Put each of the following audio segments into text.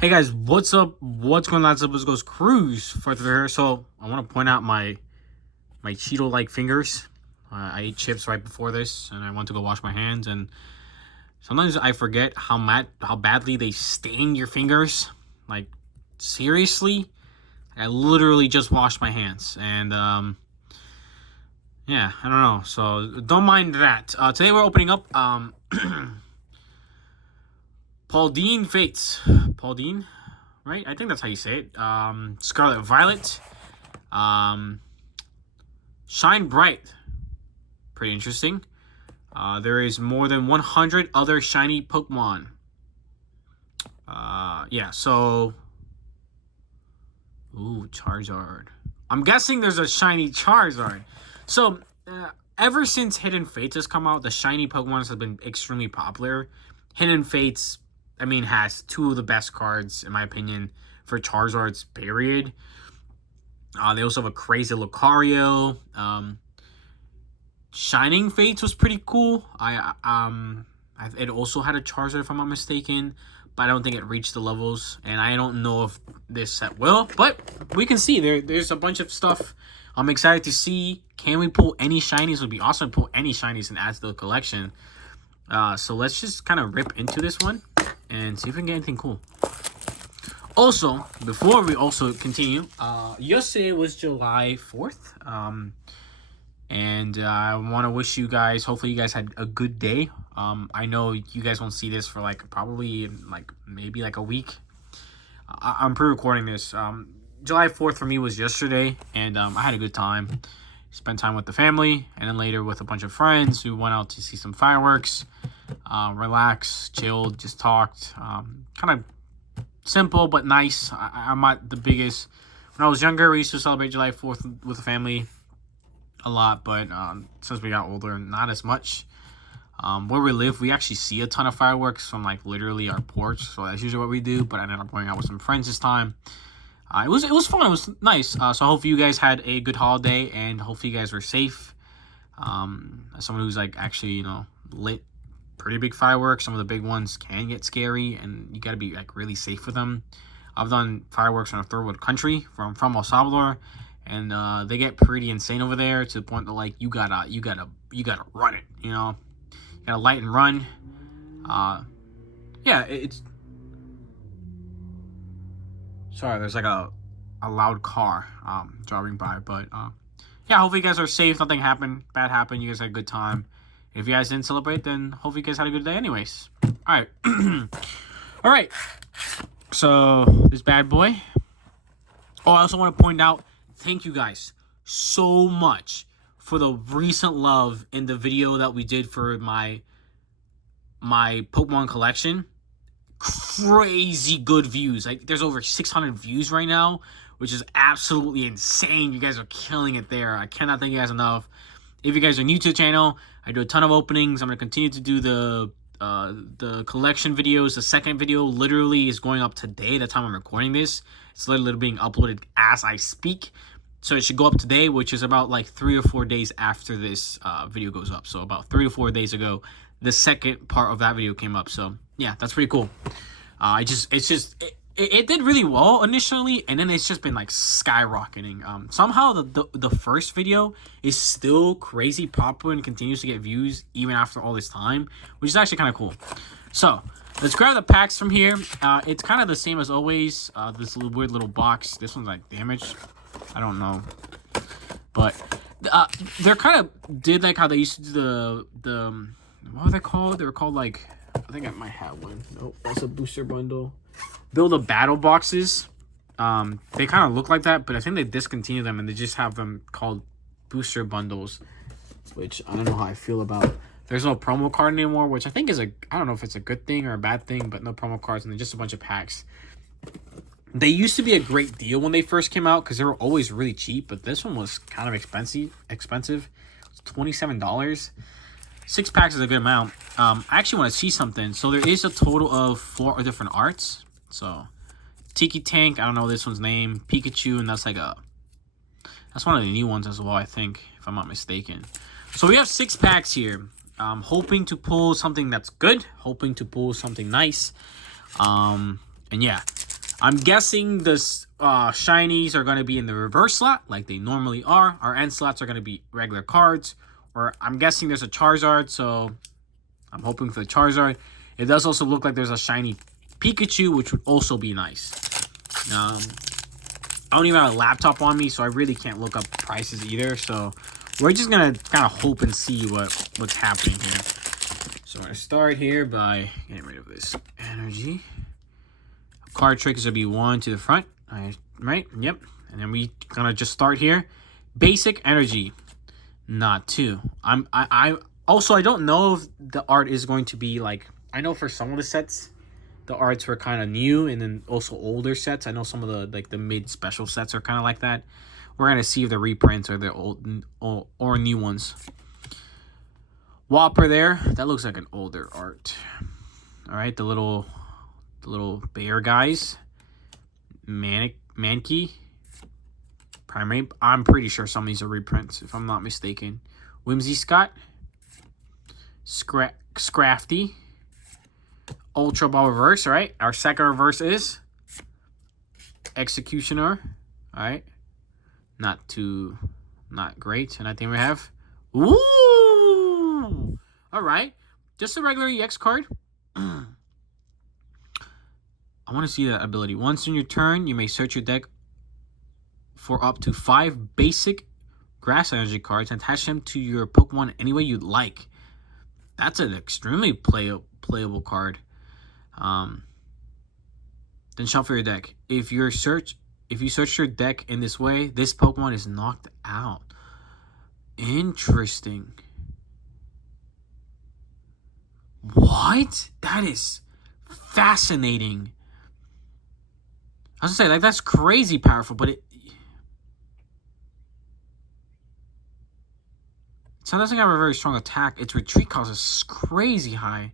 Hey guys, what's up? What's going on? This goes Cruise for here. So I want to point out my Cheeto-like fingers. I ate chips right before this, and I went to go wash my hands. And sometimes I forget how badly they stain your fingers. Like seriously, I literally just washed my hands, and yeah, I don't know. So don't mind that. Today we're opening up Paldean Fates. Paldean, right? I think that's how you say it. Scarlet Violet. Shine Bright. Pretty interesting. There is more than 100 other shiny Pokemon. Yeah, so... Ooh, Charizard. I'm guessing there's a shiny Charizard. So, ever since Hidden Fates has come out, the shiny Pokemon have been extremely popular. Hidden Fates, I mean, has two of the best cards, in my opinion, for Charizard's period. They also have a crazy Lucario. Shining Fates was pretty cool. It also had a Charizard, if I'm not mistaken, but I don't think it reached the levels, and I don't know if this set will, but we can see there's a bunch of stuff. I'm excited to see. Can we pull any shinies? It would be awesome to pull any shinies and add to the collection. So let's just kind of rip into this one and see if we can get anything cool. Also, before we also continue, yesterday was July 4th. And I want to wish you guys, hopefully you guys had a good day. I know you guys won't see this for probably maybe a week. I'm pre-recording this. July 4th for me was yesterday, and I had a good time. Spent time with the family, and then later with a bunch of friends who went out to see some fireworks. Relaxed, chilled, just talked. Kind of simple but nice. I'm not the biggest. When I was younger, we used to celebrate July 4th with the family a lot, but since we got older, not as much. Where we live, we actually see a ton of fireworks from literally our porch, so that's usually what we do. But I ended up going out with some friends this time. It was fun. It was nice. So hopefully you guys had a good holiday, and hopefully you guys were safe. As someone who's actually lit pretty big fireworks, some of the big ones can get scary, and you got to be really safe with them. I've done fireworks in a third world country from El Salvador. And they get pretty insane over there to the point that you gotta run it, you gotta light and run. Yeah, it's sorry, there's a loud car driving by, but yeah, hopefully you guys are safe, nothing bad happened, you guys had a good time. If you guys didn't celebrate, then hopefully you guys had a good day anyways. All right. So this bad boy. Oh, I also want to point out, thank you guys so much for the recent love in the video that we did for my Pokemon collection. Crazy good views. There's over 600 views right now, which is absolutely insane. You guys are killing it there. I cannot thank you guys enough. If you guys are new to the channel, I do a ton of openings. I'm going to continue to do the collection videos. The second video literally is going up today, the time I'm recording this. It's literally being uploaded as I speak. So it should go up today, which is about 3 or 4 days after this video goes up. So about 3 to 4 days ago, the second part of that video came up. So yeah, that's pretty cool. It did really well initially, and then it's just been skyrocketing. Somehow the first video is still crazy popular and continues to get views even after all this time, which is actually kind of cool. So let's grab the packs from here. It's kind of the same as always. This weird little box. This one's damaged. I don't know, but they're kind of did how they used to do the what are they called? They were called I think I might have one. Nope, that's a booster bundle. Build a battle boxes. They kind of look like that, but I think they discontinued them and they just have them called booster bundles, which I don't know how I feel about. There's no promo card anymore, which I think is I don't know if it's a good thing or a bad thing, but no promo cards and then just a bunch of packs. They used to be a great deal when they first came out because they were always really cheap, but this one was kind of expensive. It's $27. 6 packs is a good amount. I actually want to see something. So there is a total of 4 different arts. So Tiki Tank, I don't know this one's name. Pikachu, and that's that's one of the new ones as well, I think, if I'm not mistaken. So we have 6 packs here. Hoping to pull something that's good. Hoping to pull something nice. And yeah, I'm guessing the shinies are going to be in the reverse slot like they normally are. Our end slots are going to be regular cards. Or I'm guessing there's a Charizard, so I'm hoping for the Charizard. It does also look like there's a shiny Pikachu, which would also be nice. I don't even have a laptop on me, so I really can't look up prices either. So we're just going to kind of hope and see what's happening here. So I'm going to start here by getting rid of this energy. Card trick is going to be 1 to the front. Right? Yep. And then we going to just start here. Basic energy. Not 2. I also, I don't know if the art is going to be like... I know for some of the sets, the arts were kind of new, and then also older sets. I know some of the like the mid special sets are kind of like that. We're going to see if the reprints are the old or new ones. Whopper there. That looks like an older art. All right, the little bear guys. Mankey. Primary. I'm pretty sure some of these are reprints, if I'm not mistaken. Whimsy Scott. Scrafty. Ultra Ball reverse, all right? Our second reverse is Executioner. All right. Not great. And I think we have... Ooh! All right. Just a regular EX card. I want to see that ability. Once in your turn, you may search your deck for up to 5 basic grass energy cards and attach them to your Pokemon any way you'd like. That's an extremely playable card. Then shuffle your deck. If you search your deck in this way, this Pokemon is knocked out. Interesting. What? That is fascinating. I was gonna say, like, that's crazy powerful, but it doesn't have a very strong attack. Its retreat cost is crazy high.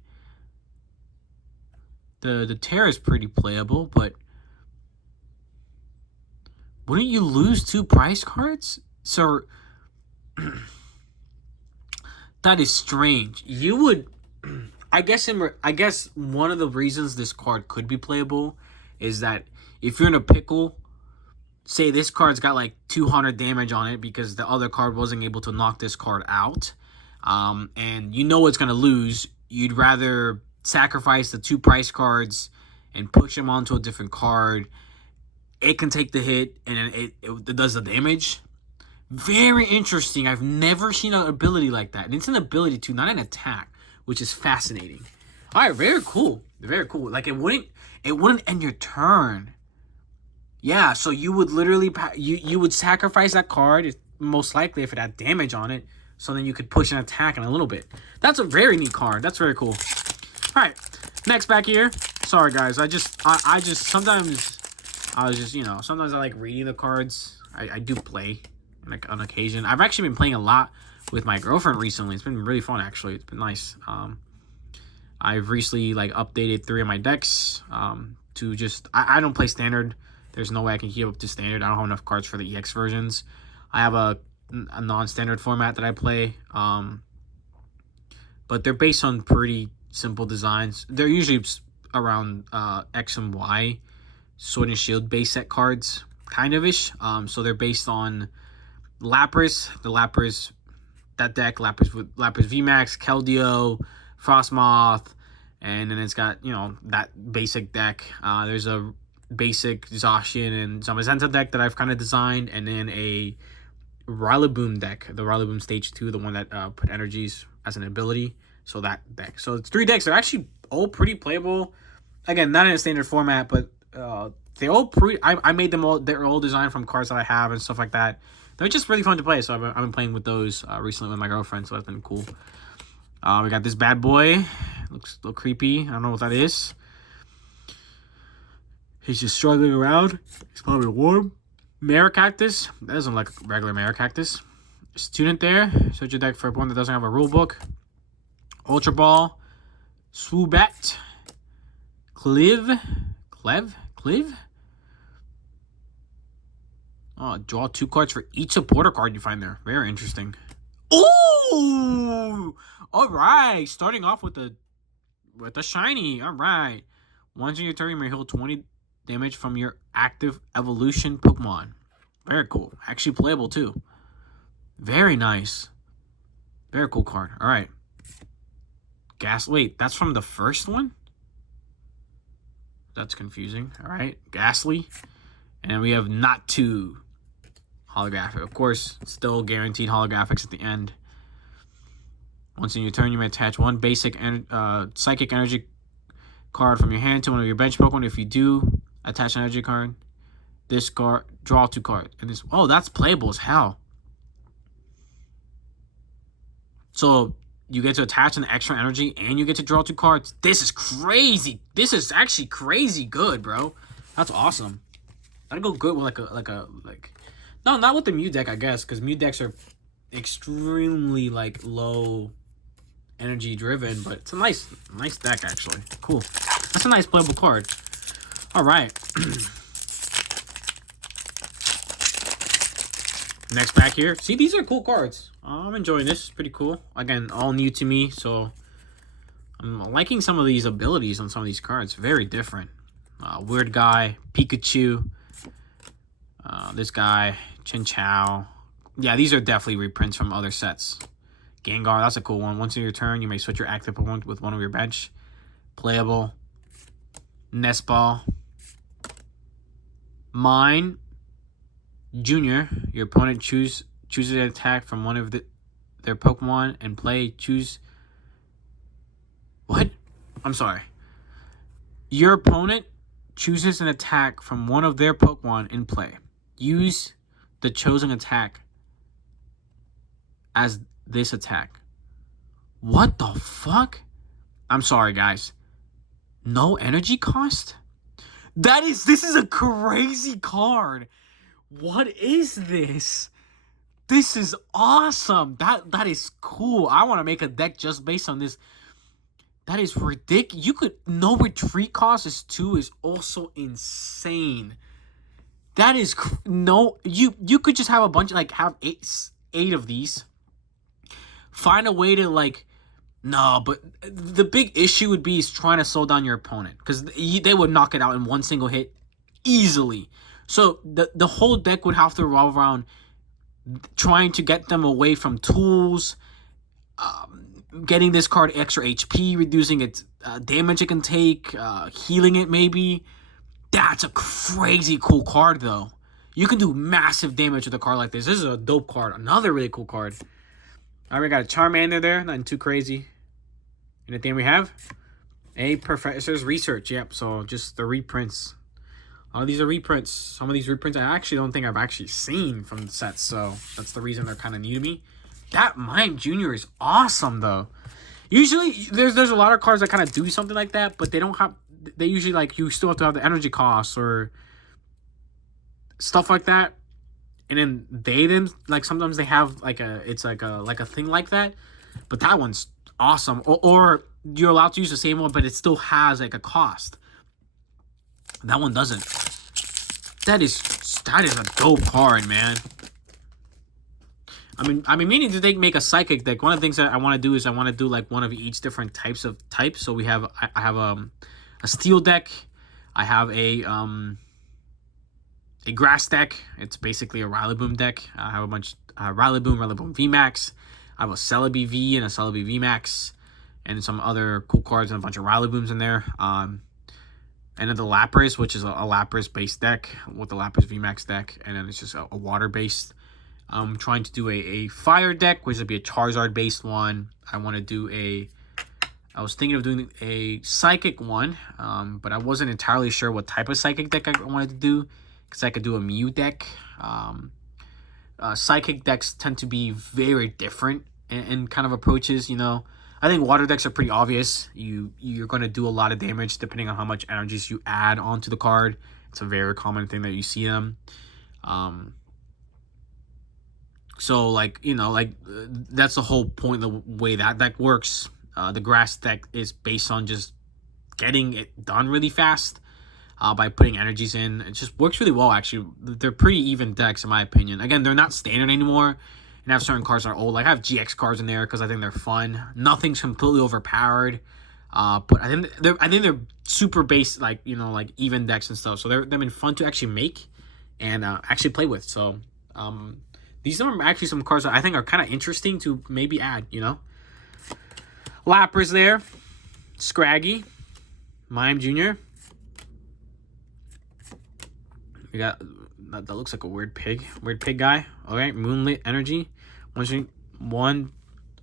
The tear is pretty playable, but wouldn't you lose 2 prize cards? So that is strange. You would, I guess one of the reasons this card could be playable is that if you're in a pickle, say this card's got like 200 damage on it because the other card wasn't able to knock this card out, and you know it's going to lose, you'd rather sacrifice the 2 price cards and push them onto a different card. It can take the hit and it does the damage. Very interesting. I've never seen an ability like that. And it's an ability too, not an attack, which is fascinating. All right, very cool. Very cool. Like it wouldn't end your turn. Yeah, so you would literally you would sacrifice that card, most likely if it had damage on it, so then you could push an attack in a little bit. That's a very neat card. That's very cool. All right, next back here. Sorry guys, I just sometimes I was just, sometimes I like reading the cards. I do play like on occasion. I've actually been playing a lot with my girlfriend recently. It's been really fun actually. It's been nice. I've recently like updated 3 of my decks to just I don't play standard. There's no way I can keep up to standard. I don't have enough cards for the EX versions. I have a non-standard format that I play. But they're based on pretty simple designs. They're usually around X and Y Sword and Shield base set cards, kind of ish. So they're based on Lapras, that deck, Lapras VMAX, Keldeo, Frostmoth, and then it's got, that basic deck. There's a basic Zacian and Zamazenta deck that I've kind of designed, and then a Rillaboom deck, the Rillaboom Stage 2, the one that put energies as an ability. So that deck. So it's 3 decks. They're actually all pretty playable. Again, not in a standard format, but they all I made them all. They're all designed from cards that I have and stuff like that. They're just really fun to play. So I've been playing with those recently with my girlfriend. So that's been cool. We got this bad boy. Looks a little creepy. I don't know what that is. He's just struggling around. He's probably warm. Maracactus. That doesn't look like a regular Maracactus. Student there. Search your deck for one that doesn't have a rule book. Ultra Ball. Swoobat. Cliv. Oh, draw 2 cards for each supporter card you find there. Very interesting. Ooh! All right. Starting off with the shiny. All right. Once in your turn, you may heal 20 damage from your active evolution Pokemon. Very cool. Actually playable too. Very nice. Very cool card. All right. Wait, that's from the first one? That's confusing. All right. Ghastly. And we have not two holographic. Of course, still guaranteed holographics at the end. Once in your turn, you may attach one basic psychic energy card from your hand to one of your bench Pokemon. If you do attach an energy card, discard, draw 2 cards. And this, oh, that's playable as hell. So you get to attach an extra energy and you get to draw 2 cards. This is crazy. This is actually crazy good, bro. That's awesome. That'd go good with like no, not with the Mew deck, I guess, because Mew decks are extremely like low energy driven, but it's a nice deck actually. Cool. That's a nice playable card. All right. Next pack here. See, these are cool cards. I'm enjoying this. It's pretty cool. Again, all new to me, so I'm liking some of these abilities on some of these cards. Very different. Weird Guy, Pikachu. This guy, Chinchou. Yeah, these are definitely reprints from other sets. Gengar, that's a cool one. Once in your turn, you may switch your active Pokemon with one of your bench. Playable. Nest Ball. Mine. Junior. Your opponent chooses an attack from one of their Pokemon and play. Choose. What? I'm sorry. Your opponent chooses an attack from one of their Pokemon in play. Use the chosen attack as this attack. What the fuck? I'm sorry, guys. No energy cost? This is a crazy card. What is this? This is awesome. That is cool. I want to make a deck just based on this. That is ridiculous. You could no retreat cost is 2 is also insane. That is no. You could just have a bunch, like have eight of these. Find a way to like, no, but the big issue would be is trying to slow down your opponent, because they would knock it out in one single hit easily. So the whole deck would have to revolve around trying to get them away from tools, getting this card extra HP, reducing its damage it can take, healing it maybe. That's a crazy cool card though. You can do massive damage with a card like this. This is a dope card. Another really cool card. All right, we got a Charmander there. Nothing too crazy. Anything we have? A Professor's Research. Yep, so just the reprints. All of these are reprints. Some of these reprints I actually don't think I've actually seen from the sets, so that's the reason they're kind of new to me. That Mime Jr. is awesome, though. Usually, there's a lot of cards that kind of do something like that, but they don't have... They usually, like, you still have to have the energy costs or stuff like that. And then like, sometimes they have like a thing like that, but that one's awesome. Or you're allowed to use the same one, but it still has like a cost. That one doesn't. That is a dope card, man. I mean, meaning to make a psychic deck. One of the things that I want to do is I want to do like one of each different types. So we have I have a steel deck. I have a grass deck. It's basically a Rillaboom deck. I have a bunch Rillaboom VMAX. I have a Celebi V and a Celebi VMAX, and some other cool cards and a bunch of Rillabooms in there. And then the Lapras, which is a Lapras based deck with the Lapras VMAX deck, and then it's just a water based. I'm trying to do a fire deck, which would be a Charizard based one. I was thinking of doing a psychic one, but I wasn't entirely sure what type of psychic deck I wanted to do, because I could do a Mew deck. Psychic decks tend to be very different in kind of approaches, you know. I think water decks are pretty obvious. You're going to do a lot of damage depending on how much energies you add onto the card. It's a very common thing that you see them. So, like, you know, like, that's the whole point of the way that deck works. The grass deck is based on just getting it done really fast by putting energies in. It just works really well, actually. They're pretty even decks, in my opinion. Again, they're not standard anymore, and I have certain cards that are old. Like, I have GX cards in there because I think they're fun. Nothing's completely overpowered. But I think they're super base, like, you know, like even decks and stuff. So they've been fun to actually make and actually play with. So these are actually some cards that I think are kind of interesting to maybe add. You know, Lapras there, Scraggy, Mime Jr. We got that looks like a weird pig guy. All right, Moonlit Energy.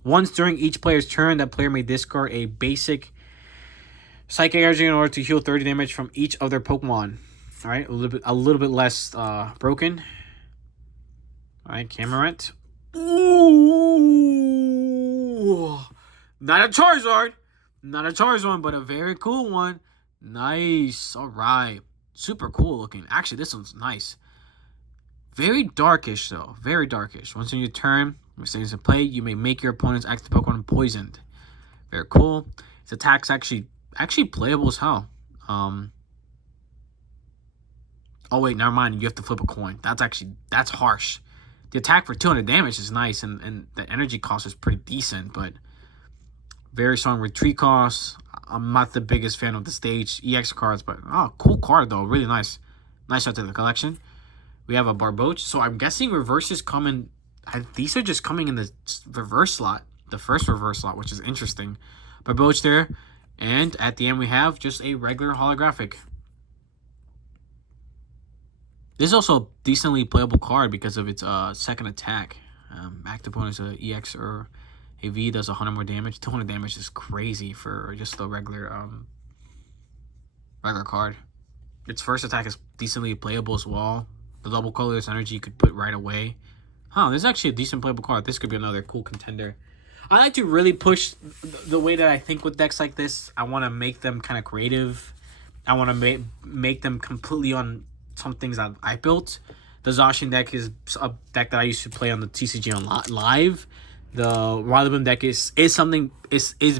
Once during each player's turn, that player may discard a basic Psychic Energy in order to heal 30 damage from each of their Pokemon. All right, a little bit less broken. All right, Camerant. Ooh, not a Charizard, but a very cool one. Nice. All right, super cool looking. Actually, this one's nice. Very darkish though, very darkish. Once in your turn, when stays in play, you may make your opponent's active Pokemon poisoned. Very cool. Its attack's actually playable as hell. Oh wait, never mind. You have to flip a coin. That's harsh. The attack for 200 damage is nice, and the energy cost is pretty decent, but very strong retreat costs. I'm not the biggest fan of the stage EX cards, but cool card though, really nice. Nice out to the collection. We have a Barboach, so I'm guessing reverses come in. These are just coming in the reverse slot, the first reverse slot, which is interesting. Barboach there, and at the end we have just a regular holographic. This is also a decently playable card because of its second attack. Active opponent's EX or a V does 100 more damage. 200 damage is crazy for just a regular card. Its first attack is decently playable as well. The double colorless energy you could put right away. This is actually a decent playable card. This could be another cool contender. I like to really push the way that I think with decks like this. I want to make them kind of creative. I want to make them completely on some things that I built. The Zacian deck is a deck that I used to play on the TCG on live. The Rillaboom deck is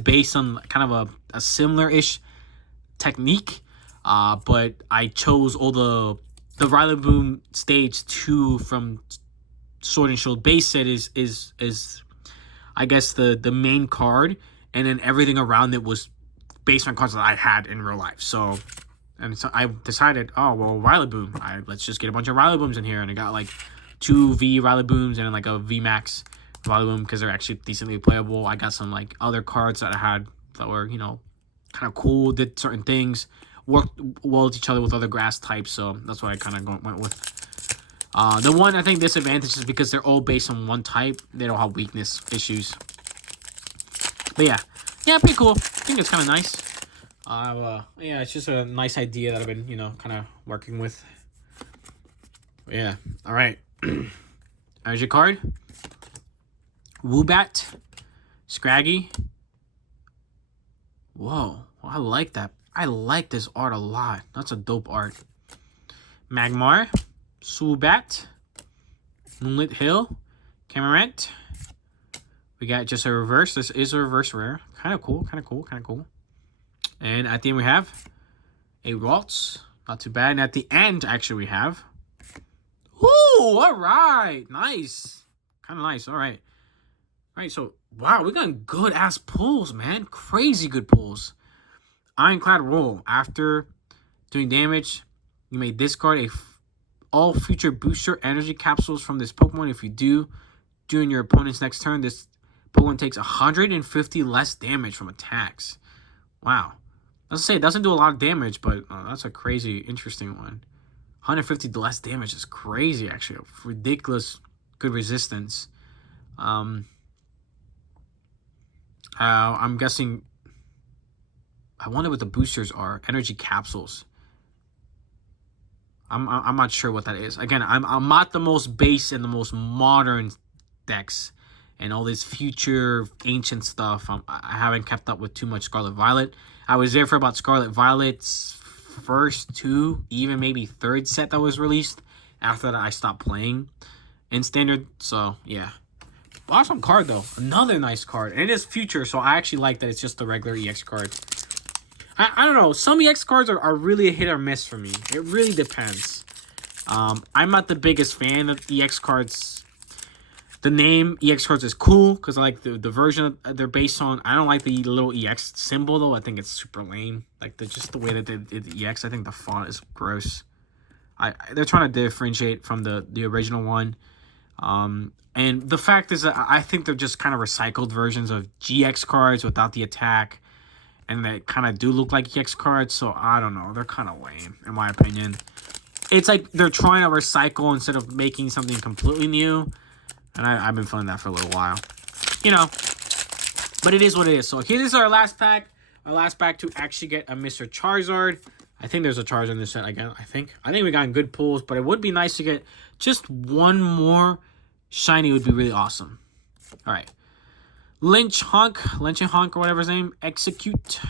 based on kind of a similar-ish technique. But I chose all the Rillaboom stage 2 from Sword and Shield base set is I guess the main card, and then everything around it was based on cards that I had in real life. So I decided, Rillaboom. Let's just get a bunch of Rillabooms in here, and I got like 2 V Rillabooms and like a V Max Rillaboom because they're actually decently playable. I got some like other cards that I had that were, you know, kind of cool, did certain things, worked well with each other with other grass types, so that's what I kind of went with. The one I think disadvantage is because they're all based on one type. They don't have weakness issues. But yeah, pretty cool. I think it's kind of nice. Yeah, it's just a nice idea that I've been, you know, kind of working with. But yeah, all right. There's your card. Woobat, Scraggy. Whoa, I like that. I like this art a lot. That's a dope art. Magmar, Swoobat, Moonlit Hill, Camerant. We got just a reverse. This is a reverse rare. Kind of cool. And at the end we have a Ralts. Not too bad. And at the end, actually, we have... Ooh, all right. Nice. Kind of nice. All right. All right, so, wow, we got good-ass pulls, man. Crazy good pulls. Ironclad Roll. After doing damage, you may discard all future booster energy capsules from this Pokemon. If you do, during your opponent's next turn, this Pokemon takes 150 less damage from attacks. Wow. Let's say it doesn't do a lot of damage, but that's a crazy, interesting one. 150 less damage is crazy, actually. Ridiculous good resistance. I'm guessing... I wonder what the boosters are. Energy capsules. I'm not sure what that is. Again, I'm not the most base and the most modern decks, and all this future ancient stuff. I haven't kept up with too much Scarlet Violet. I was there for about Scarlet Violet's first 2, even maybe 3rd set that was released. After that, I stopped playing in Standard. So yeah, awesome card though. Another nice card, and it is future, so I actually like that it's just the regular EX card. I don't know. Some EX cards are really a hit or miss for me. It really depends. I'm not the biggest fan of EX cards. The name EX cards is cool because I like the version they're based on. I don't like the little EX symbol though. I think it's super lame. Like just the way that they did the EX. I think the font is gross. They're trying to differentiate from the original one. And the fact is that I think they're just kind of recycled versions of GX cards without the attack. And they kind of do look like EX cards. So I don't know. They're kind of lame in my opinion. It's like they're trying to recycle instead of making something completely new. And I've been feeling that for a little while. You know. But it is what it is. So here is our last pack. Our last pack to actually get a Mr. Charizard. I think there's a Charizard in this set again. I think we got good pulls. But it would be nice to get just one more shiny would be really awesome. Alright. Lynch Honk or whatever his name. Execute.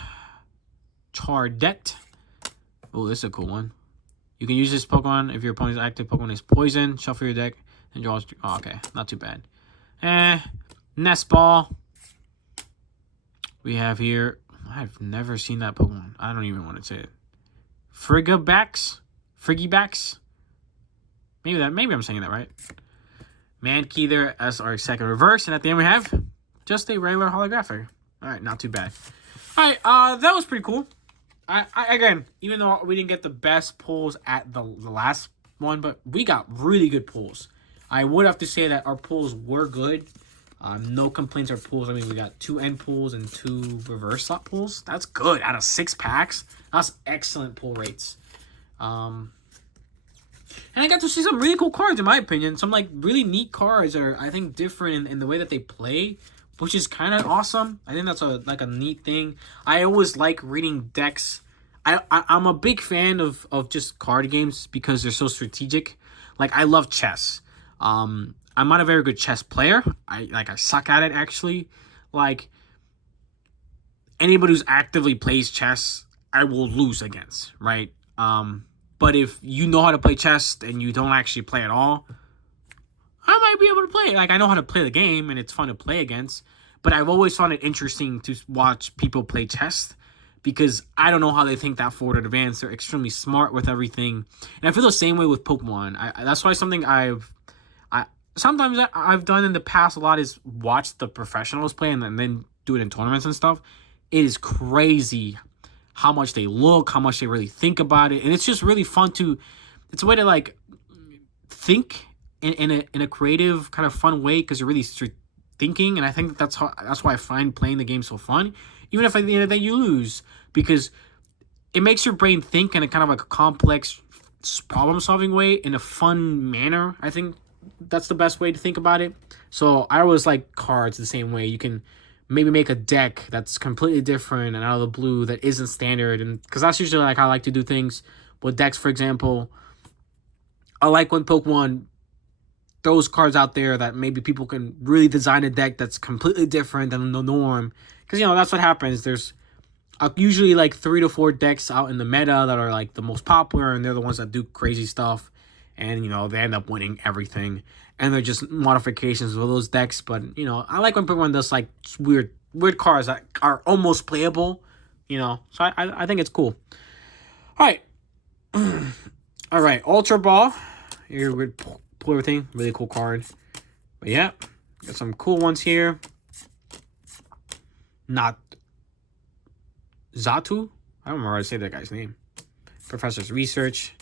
Chardet. Oh, this is a cool one. You can use this Pokemon if your opponent's active Pokemon is poison. Shuffle your deck. And draw. Oh, okay, not too bad. Nest Ball. We have here. I've never seen that Pokemon. I don't even want to say it. Frigibacks. Maybe I'm saying that right. Mankey there as our second reverse, and at the end we have just a regular holographic. All right, not too bad. All right, that was pretty cool. I again, even though we didn't get the best pulls at the last one, but we got really good pulls. I would have to say that our pulls were good. No complaints or pulls. I mean, we got 2 end pulls and 2 reverse slot pulls. That's good. Out of 6 packs, that's excellent pull rates. And I got to see some really cool cards, in my opinion. Some, like, really neat cards are, I think, different in the way that they play, which is kind of awesome. I think that's a neat thing. I always like reading decks. I'm a big fan of just card games because they're so strategic. Like, I love chess. I'm not a very good chess player. I suck at it, actually. Like, anybody who's actively plays chess, I will lose against, right? But if you know how to play chess and you don't actually play at all, I might be able to play it. Like, I know how to play the game, and it's fun to play against. But I've always found it interesting to watch people play chess because I don't know how they think that forward in advance. They're extremely smart with everything. And I feel the same way with Pokemon. That's why something I've done in the past a lot is watch the professionals play and then do it in tournaments and stuff. It is crazy how much they look, how much they really think about it. And it's just really fun it's a way to like think in a creative kind of fun way because you're really thinking. And I think that's why I find playing the game so fun. Even if at the end of the day you lose, because it makes your brain think in a kind of like a complex problem solving way in a fun manner. I think that's the best way to think about it. So I always like cards the same way. You can maybe make a deck that's completely different and out of the blue that isn't standard, and because that's usually like how I like to do things with decks. For example, I like when Pokemon throws cards out there that maybe people can really design a deck that's completely different than the norm, because that's what happens. There's usually like 3 to 4 decks out in the meta that are like the most popular, and they're the ones that do crazy stuff. And, they end up winning everything. And they're just modifications of those decks. But, I like when Pokemon does, like, weird cards that are almost playable. So I think it's cool. All right. All right. Ultra Ball. Here we pull everything. Really cool card. But, yeah. Got some cool ones here. Not Zatu. I don't remember how to say that guy's name. Professor's Research.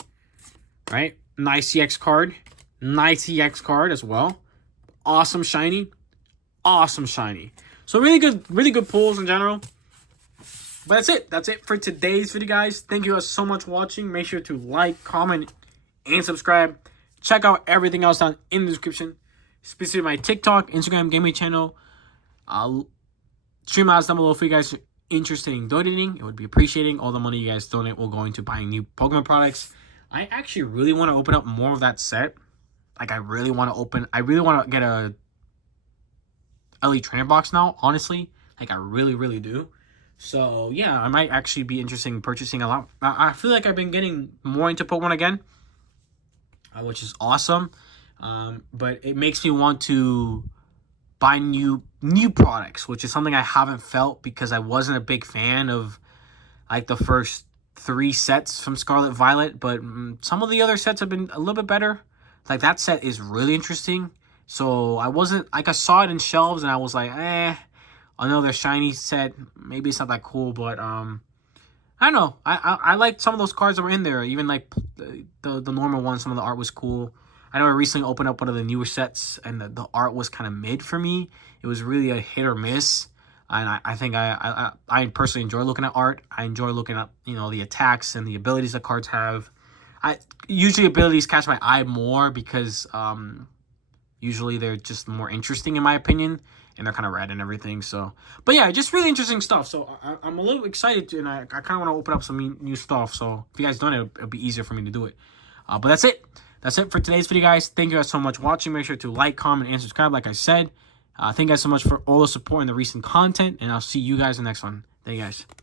Right? Nice EX card. Nice EX card as well. Awesome shiny. Awesome shiny. So really good pulls in general. But that's it. That's it for today's video, guys. Thank you guys so much for watching. Make sure to like, comment, and subscribe. Check out everything else down in the description. Specifically my TikTok, Instagram, gaming channel. I'll stream ads down below for you guys who are interested in donating. It would be appreciating. All the money you guys donate will go into buying new Pokemon products. I actually really want to open up more of that set. Like, I really want to get a Elite Trainer box now, honestly. Like, I really, really do. So, yeah, I might actually be interested in purchasing a lot. I feel like I've been getting more into Pokemon again, which is awesome. But it makes me want to buy new products, which is something I haven't felt because I wasn't a big fan of, like, the first 3 sets from Scarlet Violet, but some of the other sets have been a little bit better. Like, that set is really interesting, So I wasn't like, I saw it in shelves and I was like, another shiny set. Maybe it's not that cool, but I don't know. I liked some of those cards that were in there. Even like the normal ones. Some of the art was cool. I know I recently opened up one of the newer sets, and the art was kind of mid for me. It was really a hit or miss. And I think I personally enjoy looking at art. I enjoy looking at, you know, the attacks and the abilities that cards have. I usually abilities catch my eye more because usually they're just more interesting in my opinion, and they're kind of red and everything. So, but yeah, just really interesting stuff. So I'm a little excited to, and I kind of want to open up some new stuff. So if you guys don't, it'll be easier for me to do it. But that's it. That's it for today's video, guys. Thank you guys so much for watching. Make sure to like, comment, and subscribe, like I said. Thank you guys so much for all the support and the recent content, and I'll see you guys in the next one. Thank you guys.